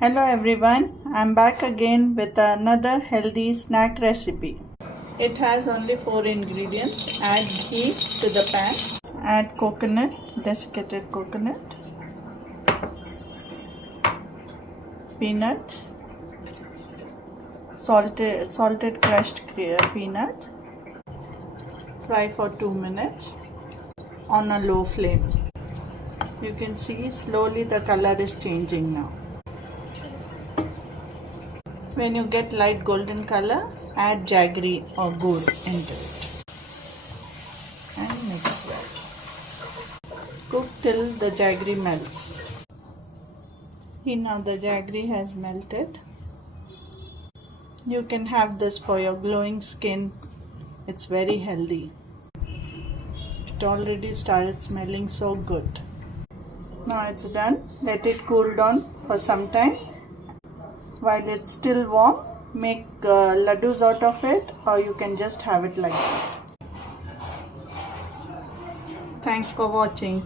Hello everyone, I'm back again with another healthy snack recipe. It has only 4 ingredients. Add ghee to the pan. Add coconut, desiccated coconut, peanuts, salted crushed peanuts. Fry for 2 minutes on a low flame. You can see slowly the color is changing now. When you get light golden color, add jaggery or ghee into it and mix well. Cook till the jaggery melts. See, now the jaggery has melted. You can have this for your glowing skin. It's very healthy. It already started smelling so good. Now it's done. Let it cool down for some time. While it's still warm, make laddus out of it, or you can just have it like that. Thanks for watching.